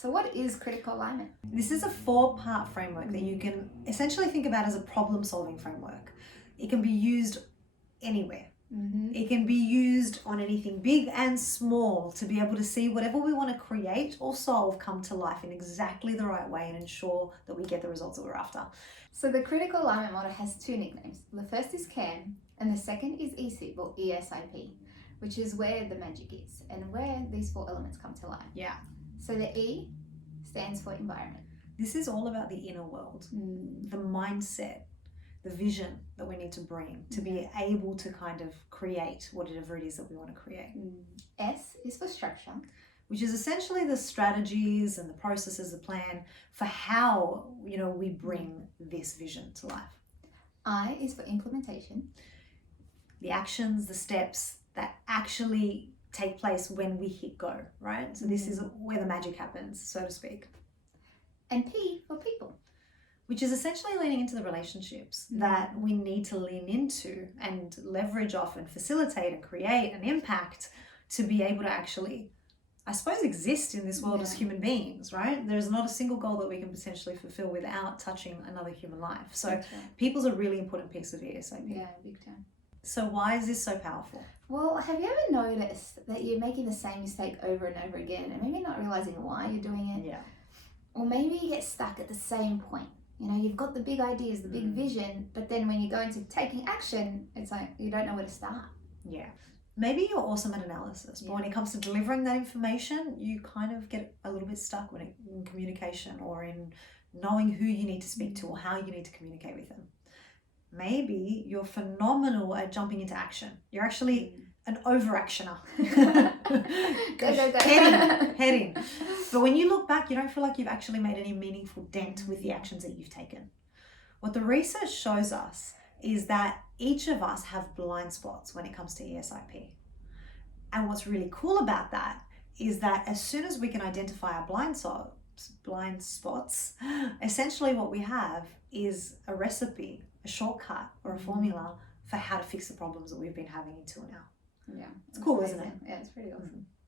So what is critical alignment? This is a 4-part framework that you can essentially think about as a problem-solving framework. It can be used anywhere. It can be used on anything big and small to be able to see whatever we want to create or solve come to life in exactly the right way and ensure that we get the results that we're after. So the critical alignment model has 2 nicknames. The first is CAM and the second is ESIP or ESIP, which is where the magic is and where these 4 elements come to life. Yeah. So the E stands for environment. This is all about the inner world, the mindset, the vision that we need to bring to be able to kind of create whatever it is that we want to create. S is for structure, which is essentially the strategies and the processes, the plan for how, we bring this vision to life. I is for implementation. The actions, the steps that actually take place when we hit go, right? So this is where the magic happens, so to speak. And P for people, which is essentially leaning into the relationships that we need to lean into and leverage off and facilitate and create and impact to be able to actually, I suppose, exist in this world as human beings, right? There's not a single goal that we can potentially fulfill without touching another human life. So people's a really important piece of ESIP. Yeah, big time. So why is this so powerful? Well, have you ever noticed that you're making the same mistake over and over again and maybe not realizing why you're doing it? Yeah. Or maybe you get stuck at the same point. You've got the big ideas, the big vision, but then when you go into taking action, it's like you don't know where to start. Yeah. Maybe you're awesome at analysis, but when it comes to delivering that information, you kind of get a little bit stuck in communication or in knowing who you need to speak to or how you need to communicate with them. Maybe you're phenomenal at jumping into action. You're actually an overactioner. Go. Heading. But when you look back, you don't feel like you've actually made any meaningful dent with the actions that you've taken. What the research shows us is that each of us have blind spots when it comes to ESIP. And what's really cool about that is that as soon as we can identify our blind spots, essentially what we have is a recipe, a shortcut or a formula for how to fix the problems that we've been having until now. Yeah. It's cool, isn't it? Yeah, it's pretty awesome.